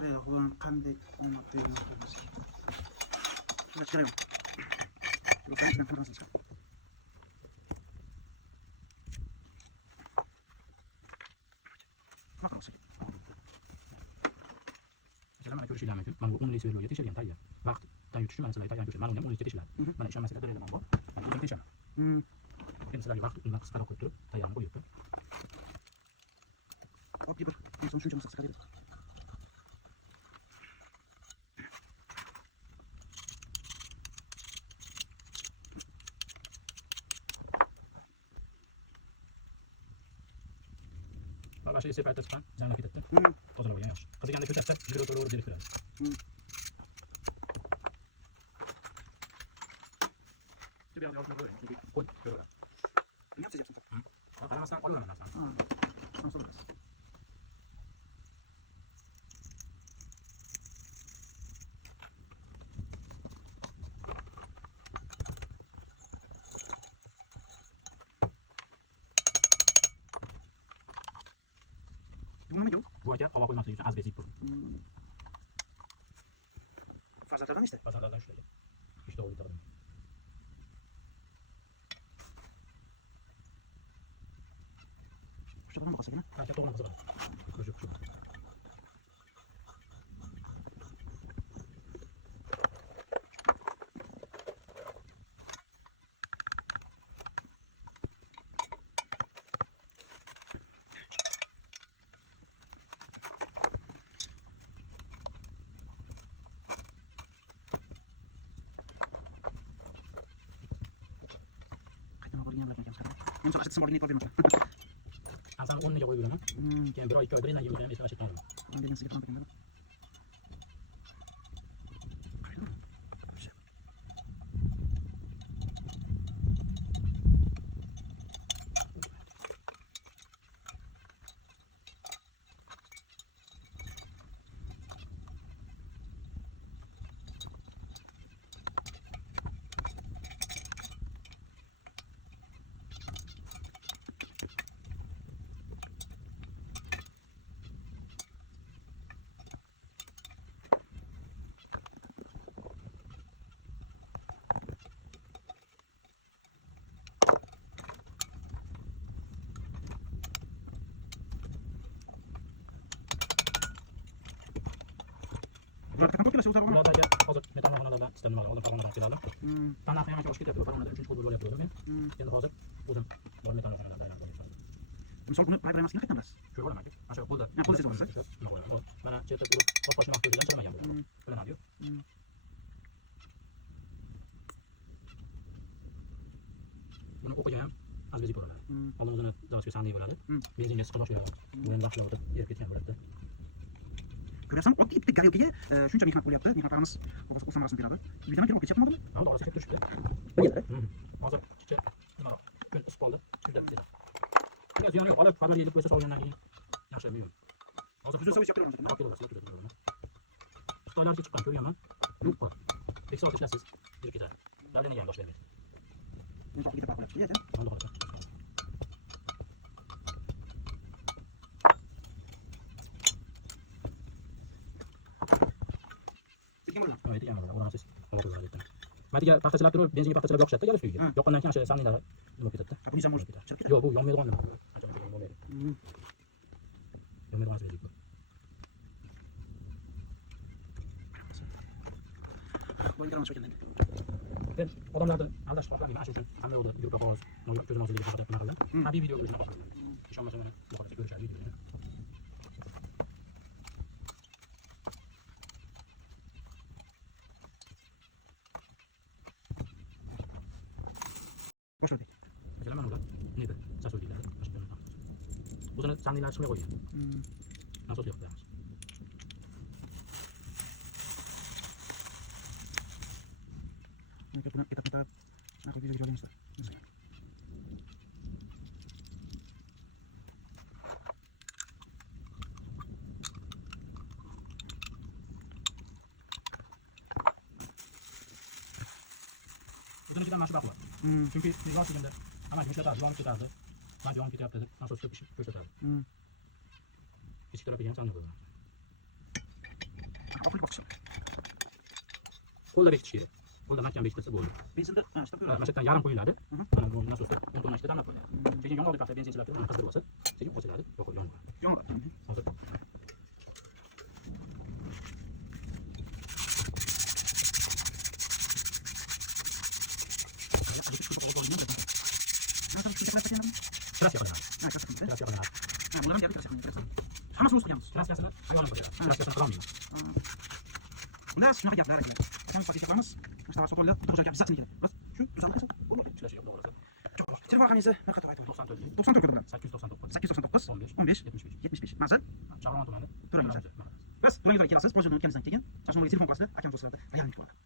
qarayapman qanday omadli bo'lmoqimiz. Shuna chiqaraman. Ro'zg'ordan qilamiz. Mana ko'rishingiz mumkin. Mana bu 10 litr yo'lga tekshirgan tayyor. Vaqtdan yutishi mana sizlarga tayyor ko'rsatadi. Mana uni ham 10 litr tekshiradi. Mana ishonmasanglar bir element bor. Uni tekshiraman. Endi sizlarga vaqt nima qisqaroq qo'yib turib tayyorni qo'yibdi. Oddiy bir inson shuncha narsa qisqaradi. Mana shu sepaytda chiqqan zanglab ketadi. Tozalab qo'ygan yaxshi. Qiziganda ko'chatda juda to'g'ri berib beradi. Juda yaxshi bo'ladi. Qo'y, ko'raman. Nima qilyapsan? Qaramasdan qolaman narsani. Nima yo'q? Bu aka havo qo'ymaslik uchun az bezib tur. Farzatlardan işte. Farzatlardan ishlaydi. İşte o bitirdim. Kuşa bana bakasın. Ha, çok olmaz zaten. Kuşu. Bunu sonra açtım orada ne yapayım? Asal 10 nega qo'yib beraman. Keyin bir oy 2 oy bilan yeyman, eslab ashitdim. Ben degan sizga ham beraman. Burada kan toplayla soğutar Bunlar da hozir metal vagonalardan sistemlar olib vagonlardan keladi. Tanaxi ham o'sha ketyapti, vagonlarda 3 qo'l bo'lib yapti. Endi hozir o'zim bor metal vagonalardan tayyorlayapman. Misol buni paybramaslikni qaytamiz. Shu olaman aka. Ana shu qo'lda. Qo'lda sezamiz. Mana chetda turib qo'shma maqsaddan chiqmagan bu. Bilinadi-yu. Buni o'qigan ham az bezib ko'riladi. Oldin o'zini zavodga sandiy bo'ladi. Benzinga siqib beradi. Bu endi vaqtlar o'tib erib ketgan bo'ladi. Görüyorsan oddiy iplik garyokiga shuncha mehnat qilyapti. Mehnatlarimiz hozir o'z samarasini beradi. Uydan kelib olib ketyaptimi? Ham to'g'risi qilib turishdi. Bir yerda. Hozir chiqib nima kun isib qoldi. Shunda bitadi. Biraz yoni yo'q, olib xabar yetib qo'ysa solgandan keyin yaxshi bo'ladi. Hozir Biz so'z yapıyoruz. olib kelamiz. Xitoylarga chiqqan ko'rganman. Yo'q bor. 5 soat ishlasiz, yurib ketadi. Davleniga ham boshlaydi. Bunu topib ketib qo'yapti. Yeter. Matiga paxtachilar turib, benzinga paxtachilar yoqishadi, yalish uyiga. Yoqqandan keyin o'sha saniylar nima ketadi. Bu nizam bo'lib Yo'q, bu yonmaydigan nima. Yonmaydigan sezdik bu. Bu endi rahat ekan. Ben odamlarni aldash xohlamayman. Ana shu uchun hamma yo'lda yurib qolamiz. Noyob ko'zini o'ziga faqat nima qiladi. Tabiiy video ko'rishni xohlamayman. Ishonmasa uni yo'qotib ko'rishadi videoni. Başladık. Mesela ben orada neydi? Ses ödeylerdi. Uzun sandalyeler çıkmaya koyuyor. Nasıl yok yani? Ne kadar etapta ne kadar güzel olmuştu. Uzun içinden maaşı bakma. Çünkü biz var şekilde ama köşetardı, var köşetardı. Bence var köşe nasıl olsa köşetardı. Hiç tarafı yan sanmıyor. Qo'lda bekitish kerak. Qo'lda mahkam bekitilsa bo'ldi. Benzinda, ha, ishtab ko'radi. Mana shu yerdan yarim qo'yiladi. Mana bu nasosda 10 tonna ishda damlab qo'yiladi. Sekin yong'oq deb benzinchilar turib qizdirib olsa, sekin qo'shiladi, yo'q yonadi. Yonadi. Hozir Kiras yapalinadi. Kiras yapalinadi. Hammasini o'zi qilamiz. Kiraskasini ayollar qo'yadi. Kiraskasini qilolmaymiz. Xullas, shunaqa gaplar aytadi. Qani paket qilamiz. O'shtalar soqollar, o'tirgan gap bizasiniki. Bas, shu tuzalib qilsa, bo'ladi. Ishlashi yo'q to'g'risi. Telefon raqamingizni bir qator aytib 94 94 ko'rdim. 899 899 15 15 75. 75. Manzil? Chaqaloq tumani. To'rangizlar. Bas, to'rangizlarga kelasiz. Pochtadan o'tkazingizdan keyin, sochimga telefon qilasizlar, akam do'stlarda, realnik bo'ladi.